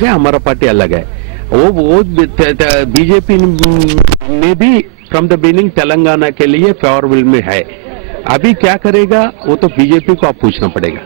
अलग है, हमारा पार्टी अलग है। वो बीजेपी में भी फ्रॉम द बिगिनिंग तेलंगाना के लिए फेवर विल में है। अभी क्या करेगा वो तो बीजेपी को आप पूछना पड़ेगा।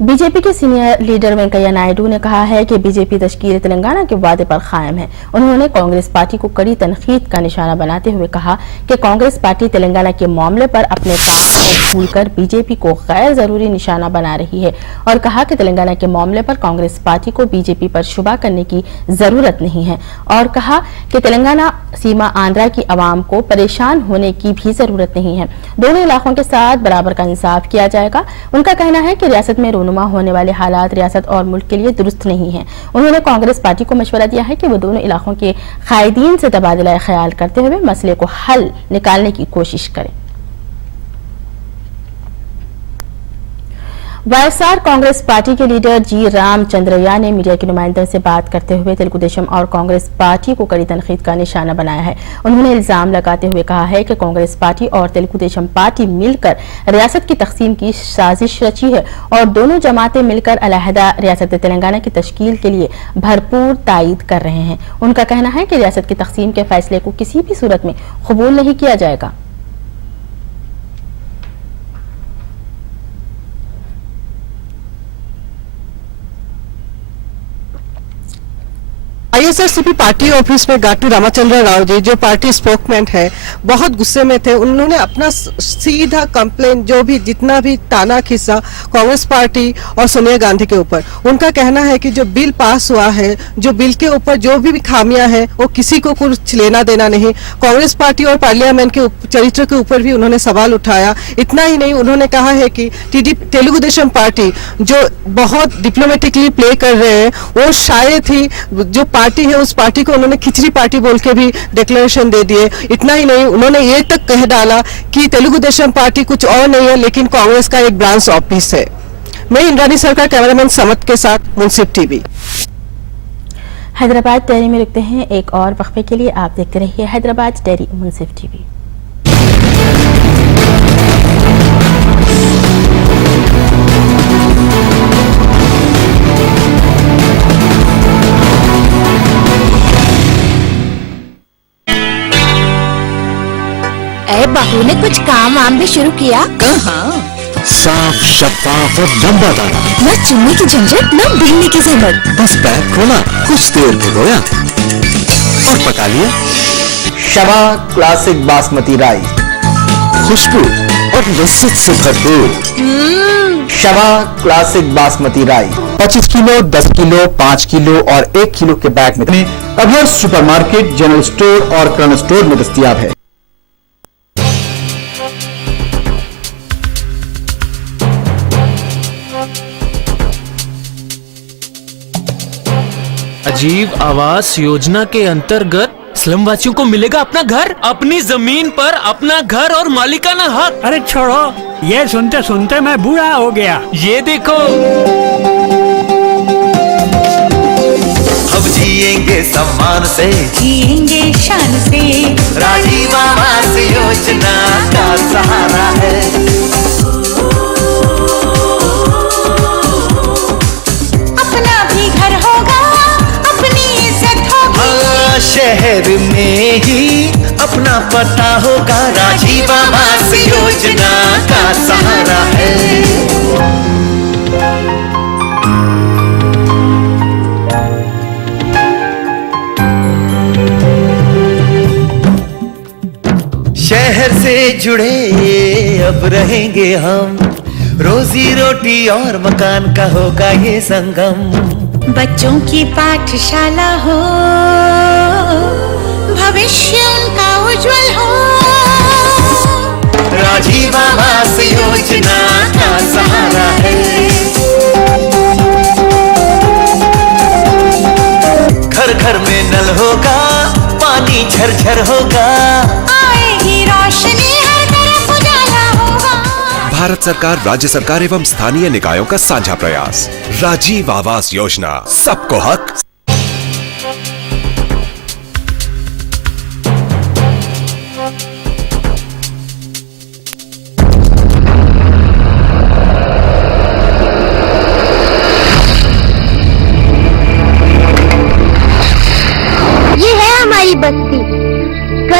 बीजेपी के सीनियर लीडर वेंकैया नायडू ने कहा है कि बीजेपी तश्कील तेलंगाना के वादे पर कायम है। उन्होंने कांग्रेस पार्टी को कड़ी तनकीद का निशाना बनाते हुए कहा कि कांग्रेस पार्टी तेलंगाना के मामले पर अपने काम को भूलकर बीजेपी को गैर जरूरी निशाना बना रही है और कहा कि तेलंगाना के मामले पर कांग्रेस पार्टी को बीजेपी पर शुबा करने की जरूरत नहीं है और कहा कि तेलंगाना सीमा आंध्रा की आवाम को परेशान होने की भी जरूरत नहीं है। दोनों इलाकों के साथ बराबर का इंसाफ किया जाएगा। उनका कहना है कि रियासत में नुमा होने वाले हालात रियासत और मुल्क के लिए दुरुस्त नहीं है। उन्होंने कांग्रेस पार्टी को मशवरा दिया है कि वो दोनों इलाकों के कायदीन से तबादला ख्याल करते हुए मसले को हल निकालने की कोशिश करें। वाईएसआर कांग्रेस पार्टी के लीडर जी रामचंद्रया ने मीडिया के नुमाइंदों से बात करते हुए तेलुगु देशम और कांग्रेस पार्टी को कड़ी तनकीद का निशाना बनाया है। उन्होंने इल्जाम लगाते हुए कहा है कि कांग्रेस पार्टी और तेलुगु देशम पार्टी मिलकर रियासत की तकसीम की साजिश रची है और दोनों जमातें मिलकर अलहदा रियासत तेलंगाना की तश्कील के लिए भरपूर तायीद कर रहे हैं। उनका कहना है कि रियासत की तकसीम के फैसले को किसी भी सूरत में कबूल नहीं किया जाएगा। आईएसआरसीपी पार्टी ऑफिस में गाटू रामचंद्र राव जी जो पार्टी स्पोकमैन है बहुत गुस्से में थे। उन्होंने अपना सीधा कंप्लेन जो भी जितना भी ताना खींचा कांग्रेस पार्टी और सोनिया गांधी के ऊपर। उनका कहना है कि जो बिल पास हुआ है, जो बिल के ऊपर जो भी खामियां हैं वो किसी को कुछ लेना देना नहीं। कांग्रेस पार्टी और पार्लियामेंट के चरित्र के ऊपर भी उन्होंने सवाल उठाया। इतना ही नहीं, उन्होंने कहा है कि तेलुगु देशम पार्टी जो बहुत डिप्लोमेटिकली प्ले कर रहे हैं वो शायद ही जो पार्टी है उस पार्टी को उन्होंने खिचड़ी पार्टी बोल के भी डिक्लेरेशन दे दिए। इतना ही नहीं, उन्होंने ये तक कह डाला कि तेलुगु देशम पार्टी कुछ और नहीं है लेकिन कांग्रेस का एक ब्रांच ऑफिस है। मैं इंद्रानी सरकार, कैमरामैन समत के साथ मुंसिफ टीवी। हैदराबाद डेयरी में रुकते हैं एक और वक्फे के लिए। आप देखते रहिए हैदराबाद डेयरी मुंसिफ टीवी। बाबू ने कुछ काम वाम भी शुरू किया। कहाँ? साफ, शफाफ और लंबा दाना। न चुनने की झंझट, न बीनने की जहमत। बस पैक खोला, कुछ देर भिगोया और पका लिया। शबा क्लासिक बासमती राइस, खुशबू और लज्जत से भरपूर। Shaba classic basmati rice 25 kilo, 10 kilo, 5 kilo और 1 किलो के बैग में अब हर सुपरमार्केट, जनरल स्टोर और किराना स्टोर में दस्तयाब है। अजीब आवास योजना के अंतर्गत स्लम वासियों को मिलेगा अपना घर, अपनी जमीन पर अपना घर और मालिकाना हक। अरे छोड़ो, ये सुनते सुनते मैं बूढ़ा हो गया। ये देखो, अब जिएंगे सम्मान से, जिएंगे शान से। राजीव आवास योजना का सहारा है। शहर में ही अपना पता होगा, राजीव आवास योजना का सहारा है। शहर से जुड़े अब रहेंगे हम, रोजी रोटी और मकान का होगा ये संगम। बच्चों की पाठशाला हो, भविष्य उनका उज्जवल हो। राजीव आवास योजना का सहारा है। घर घर में नल होगा, पानी झरझर होगा, आएगी रोशनी, हर तरफ उजाला होगा। भारत सरकार, राज्य सरकार एवं स्थानीय निकायों का साझा प्रयास। राजीव आवास योजना, सबको हक।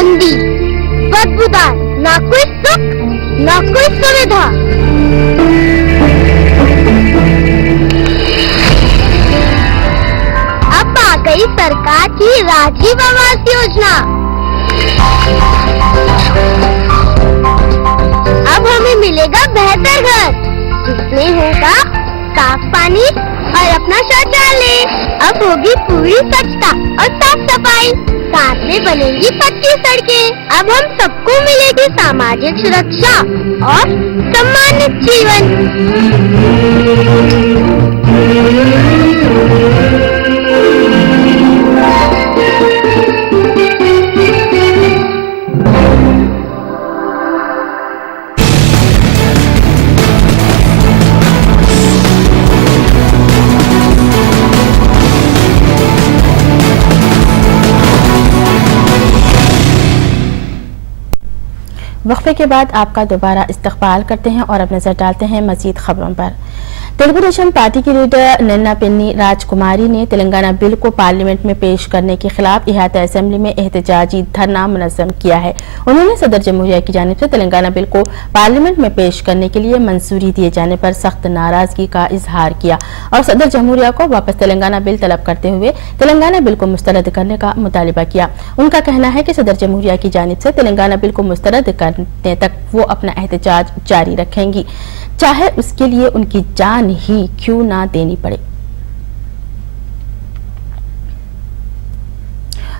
गंदी, बदबूदार, ना कोई सुख, ना कोई सुविधा। अब आ गई सरकार की राजीव आवास योजना। अब हमें मिलेगा बेहतर घर, जिसमें होगा साफ पानी और अपना शौचालय। अब होगी पूरी स्वच्छता और साफ सफाई, साथ में बनेंगी पक्की सड़कें। अब हम सबको मिलेगी सामाजिक सुरक्षा और सम्मानित जीवन। वक्फे के बाद आपका दोबारा इस्तकबाल करते हैं और अब नजर डालते हैं मजीद खबरों पर। तेलुगु देशम पार्टी की लीडर निन्ना पिन्नी राजकुमारी ने तेलंगाना बिल को पार्लियामेंट में पेश करने के खिलाफ इहाता असेंबली में एहतजाजी धरना मुनज़्ज़म किया है। उन्होंने सदर जमहूरिया की जानिब से तेलंगाना बिल को पार्लियामेंट में पेश करने के लिए मंजूरी दिए जाने पर सख्त नाराजगी का इजहार किया और सदर जमहूरिया को वापस तेलंगाना बिल तलब करते हुए तेलंगाना बिल को मुस्तरद करने का मुतालिबा किया। उनका कहना है कि सदर जमहूरिया की जानिब से तेलंगाना बिल को मुस्तरद करने तक वो अपना एहतजाज जारी रखेंगी, चाहे उसके लिए उनकी जान ही क्यों ना देनी पड़े।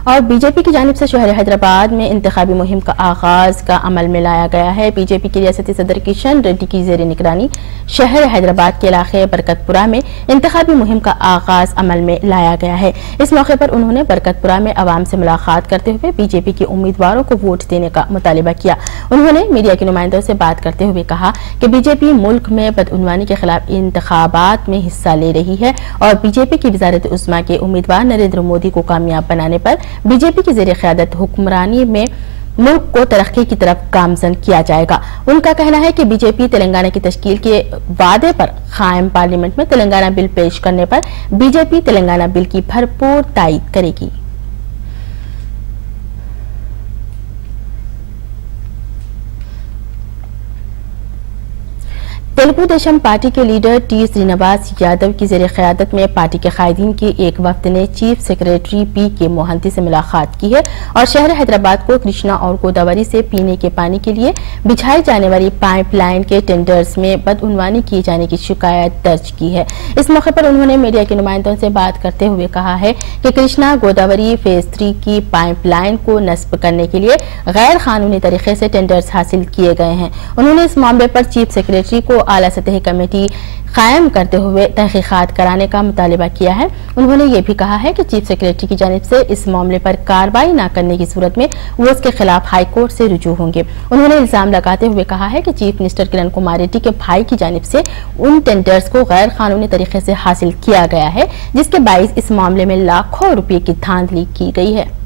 और बीजेपी की जानिब से शहर हैदराबाद में इंतखाबी मुहिम का आगाज का अमल में लाया गया है। बीजेपी के रियासती सदर किशन रेड्डी की जेर निगरानी शहर हैदराबाद के इलाके बरकतपुरा में इंतखाबी मुहिम का आगाज अमल में लाया गया है। इस मौके पर उन्होंने बरकतपुरा में अवाम से मुलाकात करते हुए बीजेपी के उम्मीदवारों को वोट देने का मुतालिबा किया। उन्होंने मीडिया के नुमाइंदों से बात करते हुए कहा कि बीजेपी मुल्क में बदउनवानी के खिलाफ इंतखाबात में हिस्सा ले रही है और बीजेपी की वजारत उस्मा के उम्मीदवार नरेंद्र मोदी को कामयाब बनाने पर बीजेपी की ज़ेरे क़यादत हुक्मरानी में मुल्क को तरक्की की तरफ गामजन किया जाएगा। उनका कहना है कि बीजेपी तेलंगाना की तश्कील के वादे पर कायम पार्लियामेंट में तेलंगाना बिल पेश करने पर बीजेपी तेलंगाना बिल की भरपूर तायीद करेगी। तेलुगु देशम पार्टी के लीडर टी श्रीनिवास यादव की ज़ेरे क़यादत में पार्टी के कायदीन के एक वफ्द ने चीफ सेक्रेटरी पी के मोहंती से मुलाकात की है और शहर हैदराबाद को कृष्णा और गोदावरी से पीने के पानी के लिए बिछाई जाने वाली पाइपलाइन के टेंडर्स में बदउनवानी किए जाने की शिकायत दर्ज की है। इस मौके पर उन्होंने मीडिया के नुमाइंदों से बात करते हुए कहा है कि कृष्णा गोदावरी फेज 3 की पाइपलाइन को नस्ब करने के लिए गैर कानूनी तरीके से टेंडर्स हासिल किए गए हैं। उन्होंने इस मामले पर चीफ सेक्रेटरी को आला सतही कमेटी कायम करते हुए तहकीकात कराने का मुतालिबा किया है। उन्होंने ये भी कहा है कि चीफ सेक्रेटरी की जानिब से इस मामले पर कार्रवाई न करने की सूरत में वो उसके खिलाफ हाई कोर्ट से रुजू होंगे। उन्होंने इल्जाम लगाते हुए कहा है कि चीफ मिनिस्टर किरण कुमार रेड्डी के भाई की जानिब से उन टेंडर्स को गैर कानूनी तरीके से हासिल किया गया है, जिसके बाइस इस मामले में लाखों रुपये की धांधली की गई है।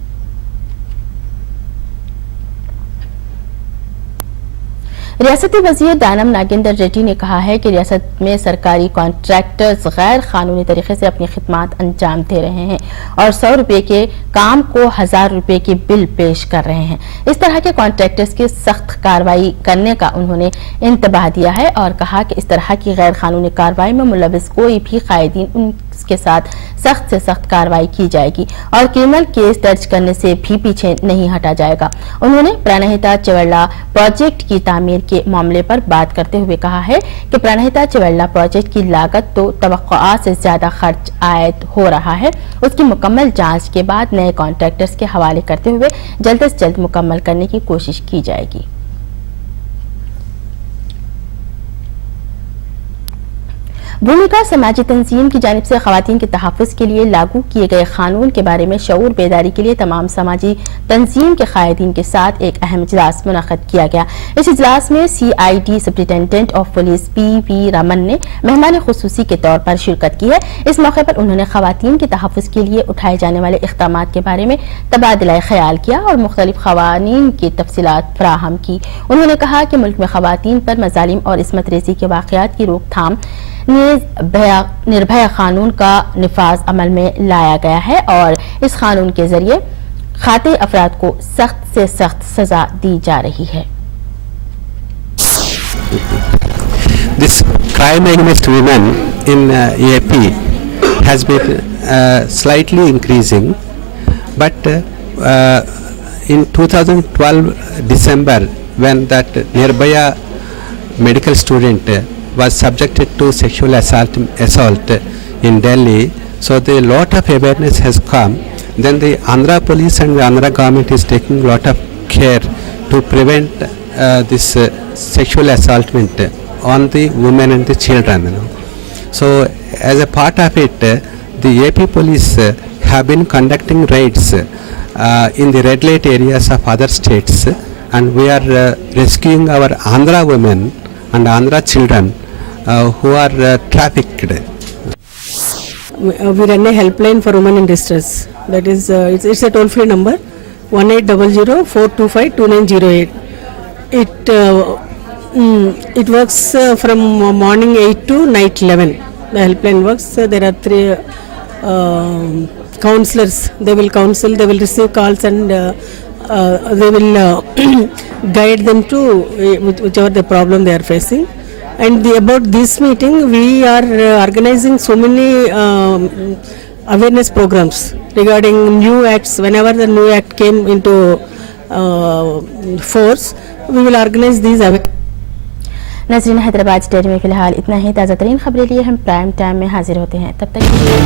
रियासती वजीर दानम नागेंद्र रेड्डी ने कहा है कि रियासत में सरकारी कॉन्ट्रैक्टर्स गैर कानूनी तरीके से अपनी खिदमात अंजाम दे रहे हैं और 100 रुपए के काम को 1000 रुपए के बिल पेश कर रहे हैं। इस तरह के कॉन्ट्रैक्टर्स की सख्त कार्रवाई करने का उन्होंने इंतबाह दिया है और कहा कि इस तरह की गैर कानूनी कार्रवाई में मुलविस कोई भी कायदीन उनके साथ सख्त से सख्त कार्रवाई की जाएगी और क्रिमिनल केस दर्ज करने से भी पीछे नहीं हटा जाएगा। उन्होंने प्राणहिता चवेला प्रोजेक्ट की तामीर के मामले पर बात करते हुए कहा है कि प्राणहिता चवेला प्रोजेक्ट की लागत तो तवक्कुआत से ज्यादा खर्च आयद हो रहा है। उसकी मुकम्मल जांच के बाद नए कॉन्ट्रैक्टर्स के हवाले करते हुए जल्द से जल्द मुकम्मल करने की कोशिश की जाएगी। भूमिका समाजी तंजीम की जानिब से खवातीन के तहफ़्फ़ुज़ के लिए लागू किए गए कानून के बारे में शऊर बेदारी के लिए तमाम समाजी तंजीम के कायदीन के साथ एक अहम इजलास मुनक़्क़द किया गया। इस इजलास में CID superintendent of police PV Raman ने मेहमान खुसूसी के तौर पर शिरकत की है। इस मौके पर उन्होंने खवातीन के तहफ़्फ़ुज़ के लिए उठाए जाने वाले इक़दामात के बारे में तबादला ख्याल किया और मुख्तलिफ क़वानीन की तफसीलात फराहम की। उन्होंने कहा कि मुल्क में खवातीन पर मज़ालिम और इस्मत रेज़ी के वाक़यात की रोकथाम निर्भया कानून का निफाज अमल में लाया गया है और इस कानून के जरिए खाते अफराद को सख्त से सख्त सजा दी जा रही है। This crime against women in AP has been slightly increasing, but in 2012 December, when that Nirbhaya medical student was subjected to sexual assault in Delhi, so the lot of awareness has come. Then the Andhra police and the Andhra government is taking lot of care to prevent this sexual assaultment on the women and the children. So as a part of it, the AP police have been conducting raids in the red light areas of other states, and we are rescuing our Andhra women and Andhra children who are trafficked. We run a helpline for women in distress. That is, it's a toll-free number, 1800-425-2908. It works from morning 8 to night 11. The helpline works. There are 3 counselors. They will counsel, they will receive calls, and they will guide them to whichever the problem they are facing. And about this meeting, we are organizing so many awareness programs regarding new acts. Whenever the new act came into force, we will organize these awareness. नाज़रीन, Hyderabad state में फिलहाल इतना ही। ताज़ा तरीन खबरें लिए हम prime time में हाजिर होते हैं, तब तक के लिए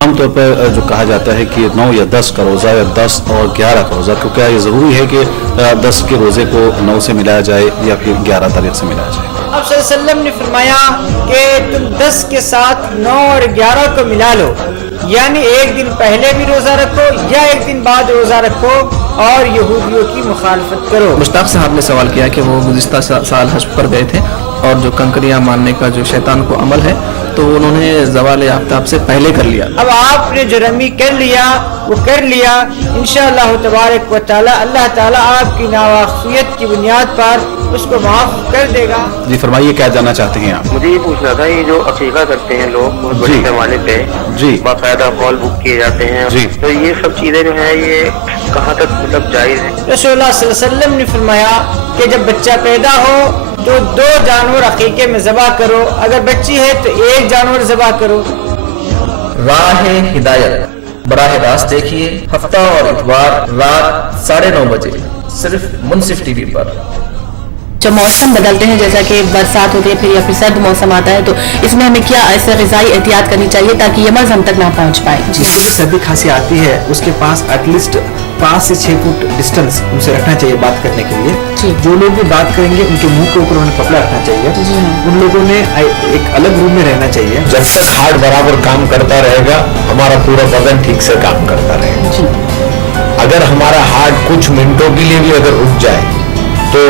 आमतौर पर जो कहा जाता है कि 9 या 10 का रोज़ा या 10 और 11 का रोज़ा, क्योंकि ये ज़रूरी है कि 10 के रोज़े को 9 से मिलाया जाए या फिर 11 तारीख से मिलाया जाए। आप सल्लल्लाहु अलैहि वसल्लम ने फरमाया कि तुम 10 के साथ 9 और 11 को मिला लो, यानी एक दिन पहले भी रोज़ा रखो या एक दिन बाद रोज़ा रखो और यहूदियों की मुखालफत करो। मुश्ताक साहब ने सवाल किया कि वो गुज़िश्ता साल हज पर गए थे और जो कंकरियां मानने का जो शैतान को अमल है तो उन्होंने ज़वाल आफ्ताब से पहले कर लिया। अब आपने जो रमी कर लिया वो कर लिया, इंशाअल्लाह तबारक व तआला अल्लाह ताला आपकी नावाक़ियत की बुनियाद पर उसको माफ कर देगा। जी फरमाइए, क्या जानना चाहते हैं आप? मुझे ये पूछना था, ये जो अकीक़ा करते हैं लोग बहुत बड़े पैमाने पे, जी बाकायदा हॉल बुक किए जाते हैं, जी, तो ये सब चीजें जो है ये कहाँ तक मतलब जायज़ है? रसूलुल्लाह सल्लल्लाहु अलैहि वसल्लम ने फरमाया कि जब बच्चा पैदा हो तो 2 जानवर अकीके में ज़बा करो, अगर बच्ची है तो 1 जानवर ज़बा करो। राह हिदायत बराह रास्त देखिए हफ्ता और इतवार रात 9:30 बजे सिर्फ मुनसिफ टीवी पर। जब मौसम बदलते हैं, जैसा कि बरसात होती है फिर या फिर सर्द मौसम आता है, तो इसमें हमें क्या ऐसे ग़िज़ाई एहतियात करनी चाहिए ताकि ये मर्ज़ हम तक ना पहुँच पाए? जिसको भी सर्दी खांसी आती है उसके पास एटलीस्ट 5 से 6 फुट डिस्टेंस उनसे रखना चाहिए बात करने के लिए। जो लोग भी बात करेंगे उनके मुंह के ऊपर उन्हें कपड़ा रखना चाहिए। उन लोगों ने एक अलग रूम में रहना चाहिए। जब तक हार्ट बराबर काम करता रहेगा हमारा पूरा बदन ठीक से काम करता रहेगा। अगर हमारा हार्ट कुछ मिनटों के लिए भी अगर रुक जाए तो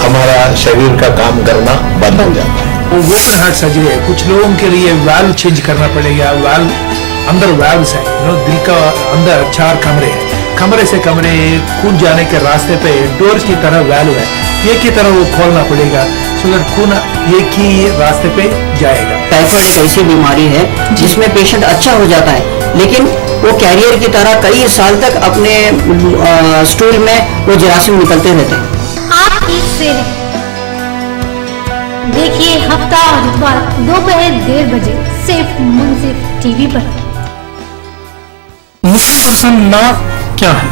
हमारा शरीर का काम करना बंद हो जाता है। ओपन हार्ट सर्जरी है, कुछ लोगों के लिए वाल्व चेंज करना पड़ेगा। वाल्व अंदर वाल्व्स है, दिल का अंदर 4 कमरे हैं, कमरे से कमरे खून जाने के रास्ते पे डोर की तरह वाल्व है, एक ही तरह वो खोलना पड़ेगा, सो खून एक ही रास्ते पे जाएगा। टाइफाइड एक ऐसी बीमारी है जिसमें पेशेंट अच्छा हो जाता है लेकिन वो कैरियर की तरह कई साल तक अपने स्टूल में वो जरासीम निकलते रहते हैं। आपकी सेवा देखिए हफ्ता और इतवार दोपहर 1:30 बजे सिर्फ मुनसिफ टीवी पर। मुस्लिम पर्सन लॉ क्या है?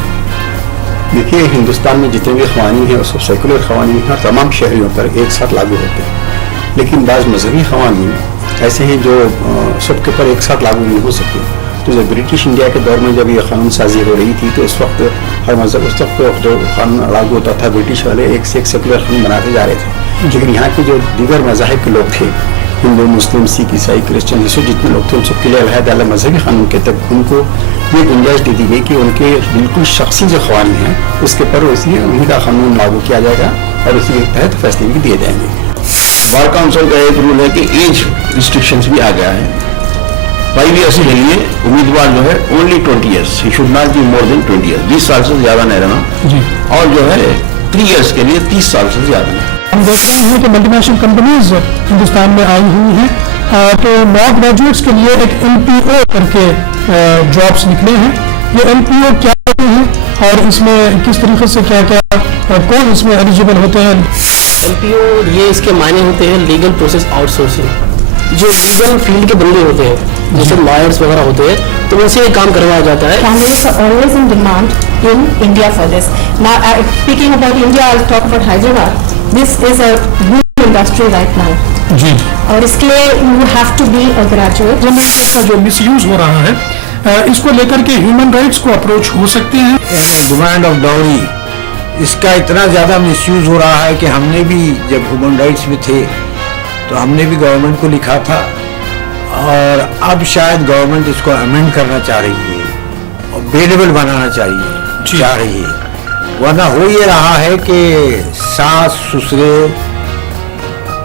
देखिए, हिंदुस्तान में जितने भी क़वानीन हैं उसको सेकुलर क़वानीन हैं, तमाम शहरियों पर एक साथ लागू होते हैं, लेकिन बाज़ मजहबी क़वानीन ऐसे हैं जो सबके ऊपर एक साथ लागू नहीं हो सकते। तो जब ब्रिटिश इंडिया के दौर में जब ये कानून साजी हो रही थी तो उस वक्त हर मजहब उस वक्त जो कानून लागू होता था ब्रिटिश वाले एक से एक सेकुलर कानून बनाते जा रहे थे, लेकिन यहाँ के जो दीगर मज़ाहिब के लोग थे, हिंदू मुस्लिम सिख ईसाई क्रिश्चियन ईसू जितने लोग थे उन सबके लिए अलग मजहबी कानून के तहत उनको ये गुंजाइश दे दी गई कि उनके बिल्कुल शख्सी जो क़वानीन हैं उसके पर इसलिए उन्हीं का कानून लागू किया जाएगा और उसी के तहत फैसले भी दिए जाएंगे। बार काउंसिल का एक रूल है कि एज रिस्ट्रिक्शंस भी आ गया है, 5 ईयर्स के लिए उम्मीदवार जो है only 20 years, he should not be more than 20 years, 20 साल से ज्यादा नहीं रहना जी। और जो है 3 ईयर्स के लिए 30 साल से ज्यादा नहीं। हम देख रहे हैं कि मल्टीनेशनल कंपनीज हिंदुस्तान में आई हुई हैं, तो लॉ ग्रेजुएट्स के लिए एक LPO करके जॉब्स निकले हैं। ये LPO क्या होते हैं और इसमें किस तरीके से क्या क्या कौन इसमें एलिजिबल होते हैं? LPO ये इसके मायने होते हैं लीगल प्रोसेस आउटसोर्सिंग। जो लीगल फील्ड के बंदे होते हैं जैसे लॉयर्स वगैरह होते हैं, तो उनसे ये काम करवाया जाता है। Candidates are always in demand in India for this. Now, speaking about India, I'll talk about Hyderabad. This is a booming industry right now. जी। और इसके लिए you have to be a graduate. का जो मिसयूज हो रहा है, इसको लेकर के ह्यूमन राइट्स को अप्रोच हो सकते हैं। डिमांड ऑफ डाउरी, इसका इतना ज़्यादा मिसयूज हो रहा है कि हमने भी जब ह्यूमन राइट्स में थे तो हमने भी गवर्नमेंट को लिखा था, और अब शायद गवर्नमेंट इसको अमेंड करना चाह रही है और बेलेबल बनाना चाह रही है। वरना हो ये रहा है कि सास ससुरे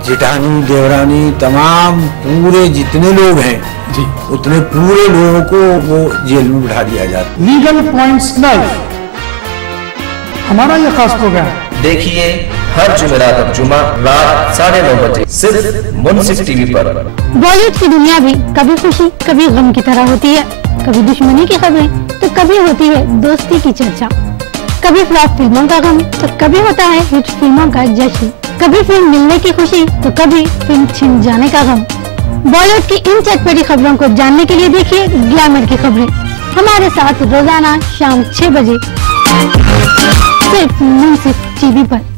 जेठानी देवरानी तमाम पूरे जितने लोग हैं जी, उतने पूरे लोगों को वो जेल में बिठा दिया जाता है। लीगल पॉइंट्स लाइव हमारा ये खास प्रोग्राम देखिए हर जुमेरात और जुमा रात 9:30 बजे सिर्फ मुंसिफ टीवी पर। बॉलीवुड की दुनिया भी कभी खुशी कभी गम की तरह होती है, कभी दुश्मनी की खबरें तो कभी होती है दोस्ती की चर्चा, कभी फ्लॉप फिल्मों का गम तो कभी होता है हिट फिल्मों का जश्न, कभी फिल्म मिलने की खुशी तो कभी फिल्म छिन जाने का गम। बॉलीवुड की इन चटपटी खबरों को जानने के लिए देखिए ग्लैमर की खबरें हमारे साथ रोजाना शाम 6 बजे सिर्फ मुंसिफ टीवी पर।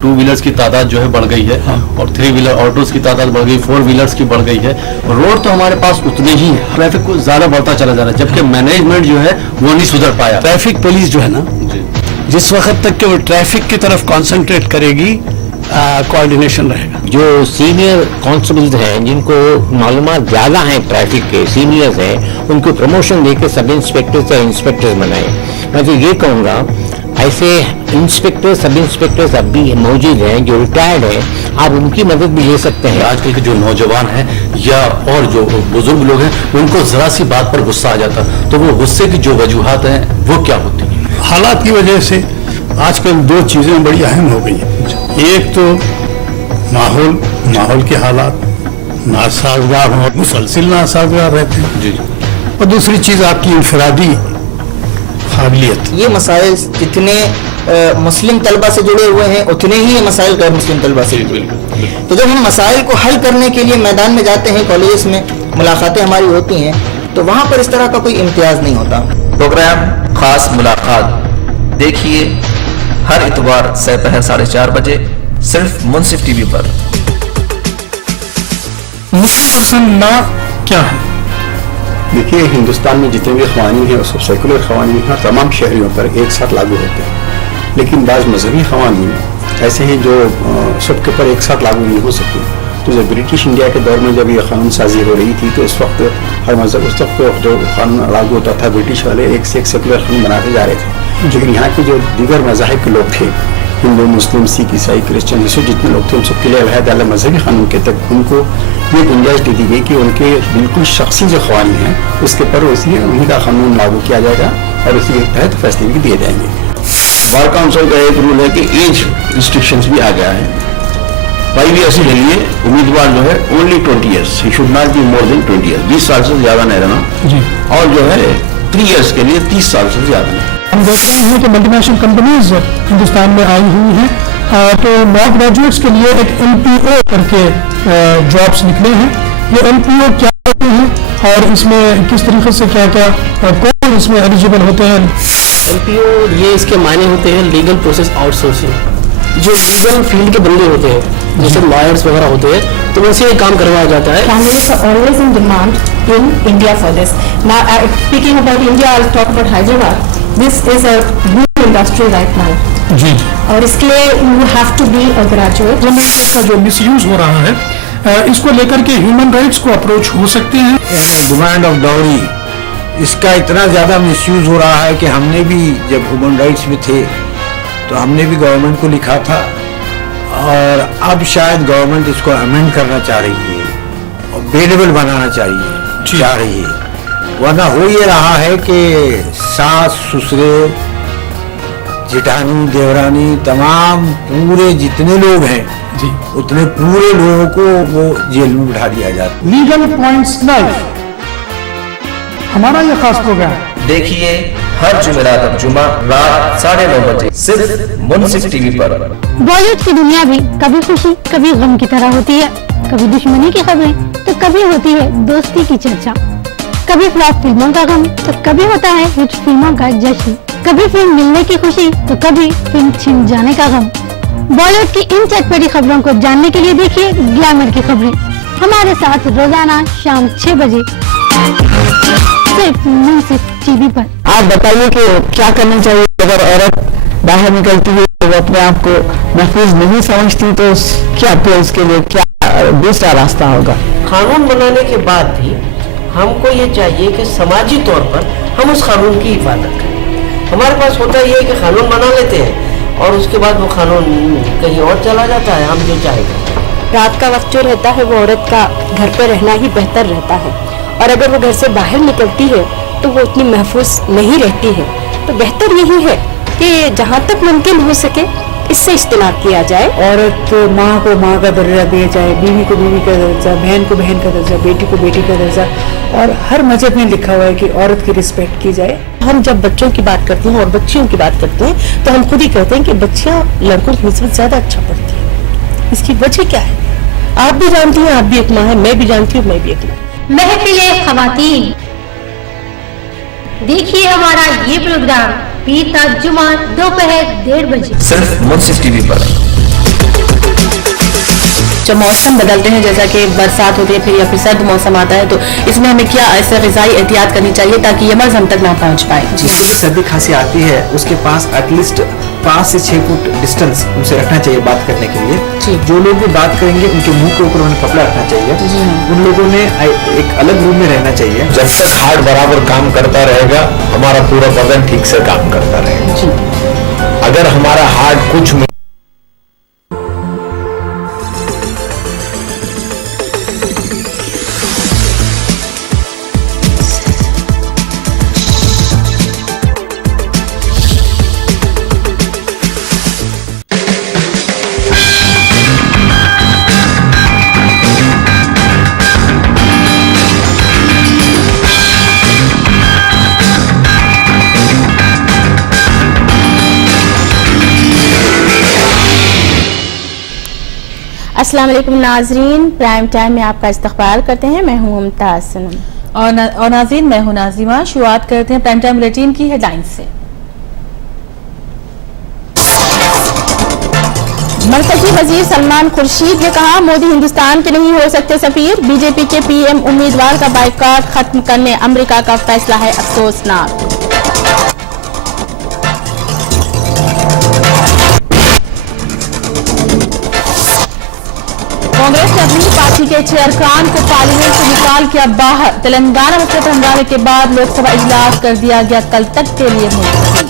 टू व्हीलर्स की तादाद जो है बढ़ गई है और 3 व्हीलर ऑटोज की तादाद बढ़ गई, 4 व्हीलर्स की बढ़ गई है। रोड तो हमारे पास उतने ही है, ट्रैफिक को ज्यादा बढ़ता चला जा रहा है, जबकि मैनेजमेंट जो है वो नहीं सुधर पाया। ट्रैफिक पुलिस जो है ना, जिस वक्त तक के वो ट्रैफिक की तरफ कॉन्सेंट्रेट करेगी, कोऑर्डिनेशन रहेगा। जो सीनियर कांस्टेबल्स हैं जिनको मालूमात ज्यादा है ट्रैफिक के, सीनियर्स हैं, उनको प्रमोशन देकर सब इंस्पेक्टर्स या इंस्पेक्टर्स बनाए। मैं तो ये कहूँगा ऐसे इंस्पेक्टर सब इंस्पेक्टर्स अब भी मौजूद हैं जो रिटायर्ड हैं, आप उनकी मदद भी ले सकते हैं। आजकल के जो नौजवान हैं या और जो बुजुर्ग लोग हैं उनको जरा सी बात पर गुस्सा आ जाता, तो वो गुस्से की जो वजूहात हैं वो क्या होती हैं? हालात की वजह से आजकल 2 चीजें बड़ी अहम हो गई हैं। एक तो माहौल के हालात नासाजगार हो, मुसलसिल नासाजगार रहते हैं जी, और दूसरी चीज आपकी इनफरादी काबिलियत। ये मसाइल जितने मुस्लिम तलबा से जुड़े हुए हैं उतने ही ये मसाइल गैर मुस्लिम तलबा से जुड़े हैं। तो जब हम मसाइल को हल करने के लिए मैदान में जाते हैं, कॉलेज में मुलाकातें हमारी होती हैं, तो वहाँ पर इस तरह का कोई इम्तियाज नहीं होता। प्रोग्राम खास मुलाकात देखिए हर इतवार दोपहर 4:30 बजे सिर्फ मुंसिफ टीवी पर। मुस्लिम पर्सन ना क्या है? देखिए, हिंदुस्तान में जितने भी क़वानीन हैं वो सब सेकुलर क़वानीन हैं, तमाम शहरियों पर एक साथ लागू होते हैं। लेकिन बाज़ मजहबी क़वानीन ऐसे हैं जो सबके ऊपर एक साथ लागू नहीं हो सकते। तो जब ब्रिटिश इंडिया के दौर में जब ये कानून साजी हो रही थी, तो इस वक्त हर मजहब उस वक्त जो कानून लागू होता था, ब्रिटिश वाले एक से एक सेकुलर कानून बनाते जा रहे थे। लेकिन यहाँ के जो दीगर मज़ाहिब के लोग थे, हिंदू मुस्लिम सिख ईसाई क्रिश्चियन, ये जितने लोग थे, उन सबके लिए अलहदा अलग मजहबी कानून के तक उनको ये गुंजाइश दे दी गई कि उनके बिल्कुल शख्सी जो क़वानीन हैं उसके पर इसलिए उन्हीं का कानून लागू किया जाएगा और उसी के तहत फैसले भी दिए जाएंगे। बार काउंसिल का एक रूल है कि एज रिस्ट्रिक्शंस भी आ गया है। 5 ईयर्स के लिए उम्मीदवार जो है only 20 years, he should not be more than 20 years, 20 साल से ज्यादा नहीं रहना जी। और जो है 3 ईयर्स के लिए 30 साल से ज्यादा नहीं। हम देख रहे हैं कि मल्टीनेशनल कंपनीज हिंदुस्तान में आई हुई हैं, तो नॉन ग्रेजुएट्स के लिए एक LPO करके जॉब्स निकले हैं। ये LPO क्या होते हैं और इसमें किस तरीके से क्या क्या कौन इसमें एलिजिबल होते हैं? LPO ये इसके मायने होते हैं लीगल प्रोसेस आउटसोर्सिंग। जो लीगल फील्ड के बंदे होते हैं जैसे लॉयर्स वगैरह होते हैं, तो उनसे ये काम करवाया जाता है। Candidates are always in demand in India for this. Now, speaking about India, I'll talk about Hyderabad. This is a boom industry right now. जी। और इसके लिए you have to be a graduate. का जो मिसयूज हो रहा है, इसको लेकर के ह्यूमन राइट्स को अप्रोच हो सकते हैं। डिमांड ऑफ डाउरी, इसका इतना ज़्यादा मिसयूज हो रहा है कि हमने भी जब ह्यूमन राइट्स में थे तो हमने भी गवर्नमेंट को लिखा था, और अब शायद गवर्नमेंट इसको अमेंड करना चाह रही है और बेलेबल बनाना चाह रही है। वरना हो ये रहा है कि सास ससुरे जेठानी देवरानी तमाम पूरे जितने लोग हैं जी, उतने पूरे लोगों को वो जेल में बिठा दिया जाता है। लीगल पॉइंट्स लाइव हमारा यह खास प्रोग्राम देखिए हर जुमेरात और जुमा रात 9:30 बजे सिर्फ मुंसिफ टीवी पर। बॉलीवुड की दुनिया भी कभी खुशी कभी गम की तरह होती है, कभी दुश्मनी की खबरें तो कभी होती है दोस्ती की चर्चा, कभी फ्लॉप फिल्मों का गम तो कभी होता है हिट फिल्मों का जश्न, कभी फिल्म मिलने की खुशी तो कभी फिल्म छिन जाने का गम। बॉलीवुड की इन चटपटी खबरों को जानने के लिए देखिए ग्लैमर की खबरें हमारे साथ रोजाना शाम 6 बजे सिर्फ मुंसिफ टीवी पर। आप बताइए कि क्या करना चाहिए अगर औरत बाहर निकलती है तो वो अपने आप को महफूज नहीं समझती, तो क्या फिर उसके लिए क्या दूसरा रास्ता होगा? कानून बनाने के बाद भी हमको ये चाहिए कि समाजी तौर पर हम उस कानून की हिफाजत करें। हमारे पास होता ये है कि कानून बना लेते हैं और उसके बाद वो कानून कहीं और चला जाता है, हम जो चाहेंगे। रात का वक्त जो रहता है वो औरत का घर पे रहना ही बेहतर रहता है, और अगर वो घर से बाहर निकलती है तो वो उतनी महफूज नहीं रहती है। तो बेहतर यही है कि जहाँ तक मुमकिन हो सके इससे इज्तनाब किया जाए। औरत माँ को माँ का दर्जा दिया जाए, बीवी को बीवी का दर्जा, बहन को बहन का दर्जा, बेटी को बेटी का दर्जा, और हर मजहब में लिखा हुआ है कि औरत की रिस्पेक्ट की जाए। हम जब बच्चों की बात करते हैं और बच्चियों की बात करते हैं तो हम खुद ही कहते हैं कि बच्चियाँ लड़कों की निस्बत ज्यादा अच्छा पढ़ती हैं। इसकी वजह क्या है? आप भी जानती हैं, आप भी एक माँ है, मैं भी जानती हूँ, मैं भी एक माँ। महफिले खवातीन, देखिए हमारा ये प्रोग्राम पीर ता जुमा दोपहर 1:30 बजे सिर्फ मुंसिफ टीवी पर। जब मौसम बदलते हैं, जैसा कि बरसात होती है फिर या फिर सर्द मौसम आता है, तो इसमें हमें क्या ऐसा ग़िज़ाई एहतियात करनी चाहिए ताकि ये मर्ज़ हम तक ना पहुंच पाए? जिसको भी सर्दी खांसी आती है उसके पास एटलीस्ट 5 से 6 फुट डिस्टेंस उनसे रखना चाहिए बात करने के लिए। जो लोग भी बात करेंगे उनके मुंह के ऊपर उन्हें कपड़ा रखना चाहिए। उन लोगों ने एक अलग रूम में रहना चाहिए। जब तक हार्ट बराबर काम करता रहेगा हमारा पूरा बदन ठीक से काम करता रहेगा। अगर हमारा हार्ट कुछ अस्सलाम वालेकुम नाजरीन, प्राइम टाइम में आपका इस्तकबाल करते हैं। मैं हूं मुमताज सनम और नाज़रीन मैं हूं नाज़िमा। शुरुआत करते हैं प्राइम टाइम बुलेटिन की हेडलाइंस से। मरकजी वजीर सलमान खुर्शीद ने कहा, मोदी हिंदुस्तान के नहीं हो सकते सफीर। बीजेपी के PM उम्मीदवार का बाइकॉट खत्म करने अमेरिका का फैसला है अफसोसनाक। कांग्रेस ने अपनी पार्टी के चेयरखान को पार्लियामेंट से निकाल किया बाहर। तेलंगाना में फिर हंगामे के बाद लोकसभा इजलास कर दिया गया कल तक के लिए मुलतवी।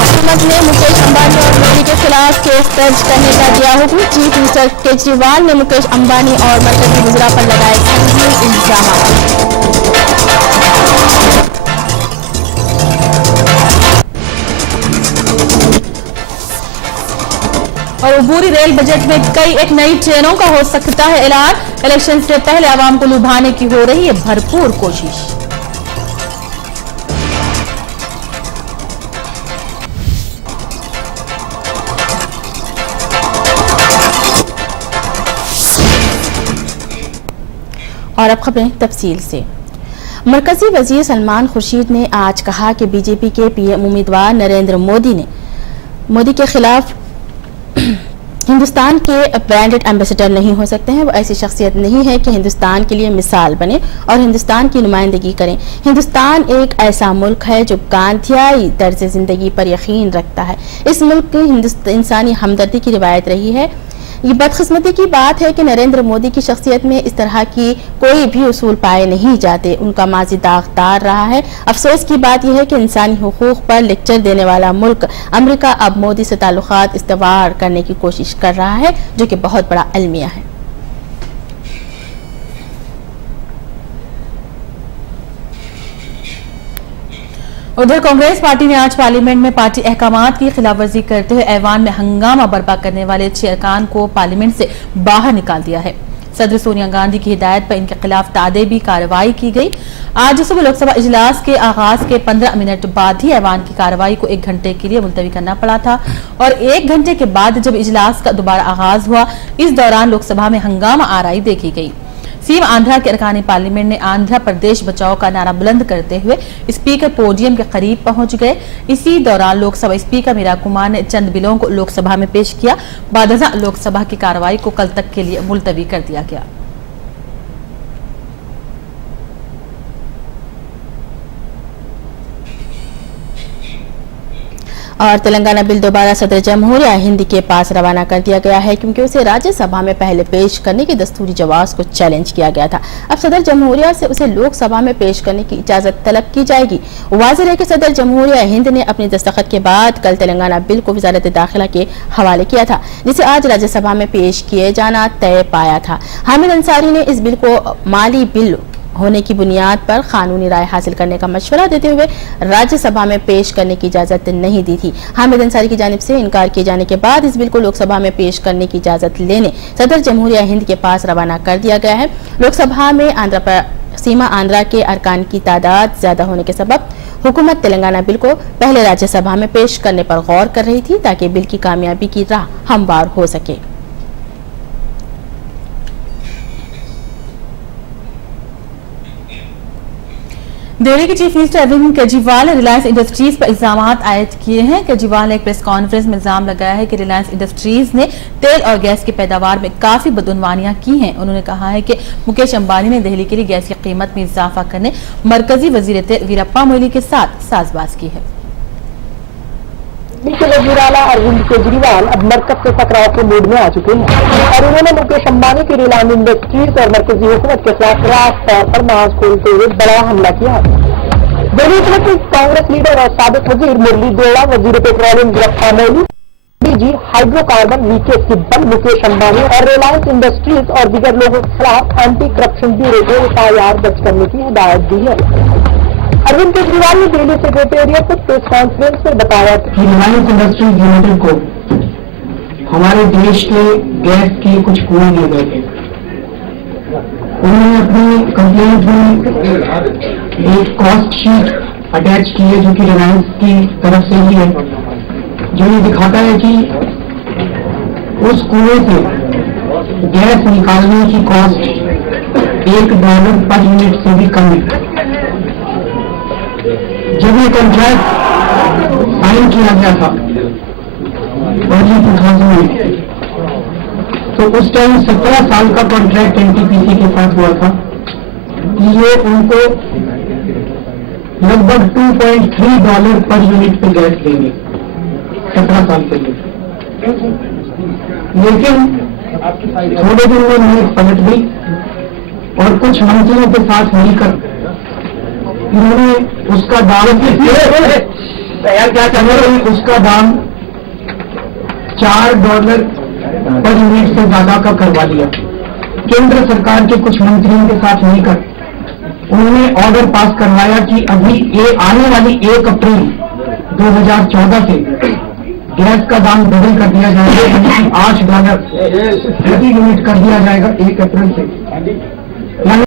हुकूमत ने मुकेश अंबानी और मोदी के खिलाफ केस दर्ज करने का दिया हुक्म। चीफ मिनिस्टर केजरीवाल ने मुकेश अंबानी और मरकजी वज़रा पर लगाए संगीन इल्जाम। और अबूरी रेल बजट में एक नई ट्रेनों का हो सकता है ऐलान। इलेक्शन से पहले आवाम को लुभाने की हो रही है भरपूर कोशिश। और अब खबरें तफसील से। मरकजी वजीर सलमान खुर्शीद ने आज कहा कि बीजेपी के पीएम उम्मीदवार नरेंद्र मोदी के खिलाफ हिंदुस्तान के ब्रांडेड एम्बेसडर नहीं हो सकते हैं। वो ऐसी शख्सियत नहीं है कि हिंदुस्तान के लिए मिसाल बने और हिंदुस्तान की नुमाइंदगी करें। हिंदुस्तान एक ऐसा मुल्क है जो गांधीयाई तर्ज जिंदगी पर यकीन रखता है। इस मुल्क की इंसानी हमदर्दी की रिवायत रही है। ये बदकिस्मती की बात है कि नरेंद्र मोदी की शख्सियत में इस तरह की कोई भी उसूल पाए नहीं जाते। उनका माजी दागदार रहा है। अफसोस की बात यह है कि इंसानी हुकूक पर लेक्चर देने वाला मुल्क अमेरिका अब मोदी से ताल्लुकात इस्तवार करने की कोशिश कर रहा है, जो कि बहुत बड़ा अलमिया है। उधर कांग्रेस पार्टी ने आज पार्लियामेंट में पार्टी अहकामात की खिलाफवर्जी करते हुए ऐवान में हंगामा बर्पा करने वाले 6 अरकान को पार्लियामेंट से बाहर निकाल दिया है। सदर सोनिया गांधी की हिदायत पर इनके खिलाफ तादेबी कार्रवाई की गई। आज सुबह लोकसभा इजलास के आगाज के 15 मिनट बाद ही ऐवान की कार्रवाई को 1 घंटे के लिए मुलतवी करना पड़ा था और 1 घंटे के बाद जब इजलास का दोबारा आगाज हुआ, इस दौरान लोकसभा में हंगामा आराई देखी गई। सीएम आंध्रा के अरकान पार्लियामेंट ने आंध्रा प्रदेश बचाओ का नारा बुलंद करते हुए स्पीकर पोडियम के करीब पहुंच गए। इसी दौरान लोकसभा स्पीकर मीरा कुमार ने चंद बिलों को लोकसभा में पेश किया। बाद लोकसभा की कार्रवाई को कल तक के लिए मुलतवी कर दिया गया। और तेलंगाना बिल दोबारा सदर जमहूरिया हिंद के पास रवाना कर दिया गया है, क्योंकि उसे राज्यसभा में पहले पेश करने की दस्तूरी जवाब को चैलेंज किया गया था। अब सदर जमहूरिया से उसे लोकसभा में पेश करने की इजाजत तलब की जाएगी। वाज़ेह है कि सदर जमहूरिया हिंद ने अपनी दस्तखत के बाद कल तेलंगाना बिल को वजारत दाखिला के हवाले किया था, जिसे आज राज्यसभा में पेश किए जाना तय पाया था। हामिद अंसारी ने इस बिल को माली बिल होने की बुनियाद पर कानूनी राय हासिल करने का मशवरा देते हुए राज्यसभा में पेश करने की इजाजत नहीं दी थी। हामिद अंसारी की जानिब से इनकार किए जाने के बाद इस बिल को लोकसभा में पेश करने की इजाजत लेने सदर जमहूरिया हिंद के पास रवाना कर दिया गया है। लोकसभा में सीमा आंध्रा के अरकान की तादाद ज्यादा होने के सबब हुकूमत तेलंगाना बिल को पहले राज्यसभा में पेश करने पर गौर कर रही थी, ताकि बिल की कामयाबी की राह हमवार हो सके। दिल्ली के चीफ मिनिस्टर अरविंद केजरीवाल ने रिलायंस इंडस्ट्रीज पर इल्जाम आयद किए हैं। केजरीवाल ने एक प्रेस कॉन्फ्रेंस में इल्जाम लगाया है कि रिलायंस इंडस्ट्रीज ने तेल और गैस की पैदावार में काफी बदउनवानियां की हैं। उन्होंने कहा है कि मुकेश अंबानी ने दिल्ली के लिए गैस की कीमत में इजाफा करने मरकजी वजीर तेल वीरप्पा मोइली के साथ साजबाज की है। वज़ीर आला अरविंद केजरीवाल अब मरकज से टकराव के मूड में आ चुके हैं और उन्होंने मुकेश अंबानी की रिलायंस इंडस्ट्रीज और मरकजी हुकूमत के खिलाफ रास तौर पर मांस खोलते हुए बड़ा हमला किया। दिल्ली के कांग्रेस लीडर और साबिक वजीर मुरली देवड़ा, वजीर petroleum Veerappa Moily, DG hydrocarbon leakage की बंद मुकेश अंबानी और रिलायंस इंडस्ट्रीज और दीगर लोगों के खिलाफ एंटी करप्शन ब्यूरो को एफआईआर दर्ज करने की हिदायत दी है। अरविंद केजरीवाल ने दिल्ली सेक्रेटेरिएट पर प्रेस कॉन्फ्रेंस में बताया कि रिलायंस इंडस्ट्रीज लिमिटेड को हमारे देश के गैस के कुछ कुएं दिए गए थे। उन्होंने अपनी कंप्लेंट में एक कॉस्ट शीट अटैच की है, जो कि रिलायंस की तरफ से ही है, जो ये दिखाता है कि उस कुएं से गैस निकालने की कॉस्ट $1 पर यूनिट से भी कम है। जब ये कॉन्ट्रैक्ट साइन किया गया था अर्ली 2000 में, तो उस टाइम 17 साल का कॉन्ट्रैक्ट एनटीपीसी के साथ हुआ था। ये उनको लगभग $2.3 पर यूनिट पे गैस देंगे 17 साल के लिए। लेकिन थोड़े दिन में न्यूज पलट गई और कुछ मंत्रियों के साथ मिलकर उन्होंने उसका दाम उसका दाम $4 पर यूनिट से ज्यादा का करवा लिया। केंद्र सरकार के कुछ मंत्रियों के साथ मिलकर उन्होंने ऑर्डर पास करवाया कि अभी आने वाली 1 अप्रैल 2014 से गैस का दाम डबल कर दिया जाएगा, यानी $8 प्रति यूनिट कर दिया जाएगा 1 अप्रैल से।